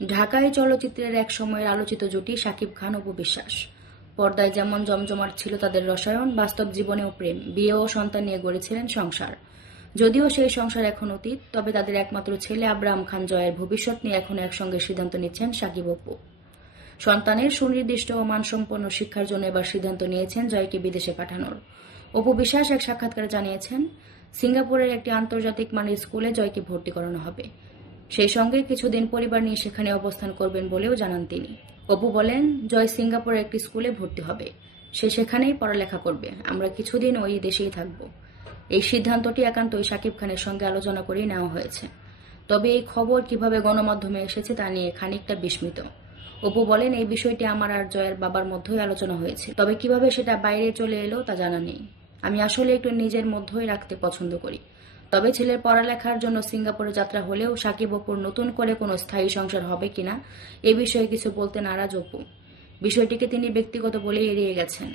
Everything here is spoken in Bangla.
ঢাকায় চলচ্চিত্রের এক সময়ের আলোচিত জুটি শাকিব খান অপু বিশ্বাস। পর্দায় যেমন জমজমাট ছিল তাদের রসায়ন, বাস্তব জীবনেও প্রেম, বিয়ে ও সন্তান নিয়ে গড়েছিলেন সংসার। যদিও সেই সংসার এখন অতীত, তবে তাদের একমাত্র ছেলে আব্রাহাম খান জয়ের ভবিষ্যৎ নিয়ে এখন একসঙ্গে সিদ্ধান্ত নিচ্ছেন শাকিব অপু। সন্তানের সুনির্দিষ্ট ও মানসম্পন্ন শিক্ষার জন্য এবার সিদ্ধান্ত নিয়েছেন জয়কে বিদেশে পাঠানোর। অপু বিশ্বাস এক সাক্ষাৎকারে জানিয়েছেন, সিঙ্গাপুরের একটি আন্তর্জাতিক মানের স্কুলে জয়কে ভর্তি করানো হবে। সেই সঙ্গে কিছুদিন পরিবার নিয়ে সেখানে অবস্থান করবেন বলেও জানান তিনি। অপু বলেন, জয় সিঙ্গাপুরের একটি স্কুলে ভর্তি হবে, সে সেখানেই পড়ালেখা করবে, আমরা কিছুদিন ওই দেশেই থাকব। এই সিদ্ধান্তটি একান্তই শাকিব খানের সঙ্গে আলোচনা করেই নেওয়া হয়েছে। তবে এই খবর কিভাবে গণমাধ্যমে এসেছে তা নিয়ে খানিকটা বিস্মিত। অপু বলেন, এই বিষয়টি আমার আর জয়ের বাবার মধ্যেই আলোচনা হয়েছে, তবে কিভাবে সেটা বাইরে চলে এলো তা জানা নেই। আমি আসলে একটু নিজের মধ্যেই রাখতে পছন্দ করি। তবে ছেলের পড়ালেখার জন্য সিঙ্গাপুরে যাত্রা হলেও শাকিব অপুর নতুন করে কোনো স্থায়ী সংসার হবে কিনা এ বিষয়ে কিছু বলতে নারাজ অপু। বিষয়টিকে তিনি ব্যক্তিগত বলেই এড়িয়ে গেছেন।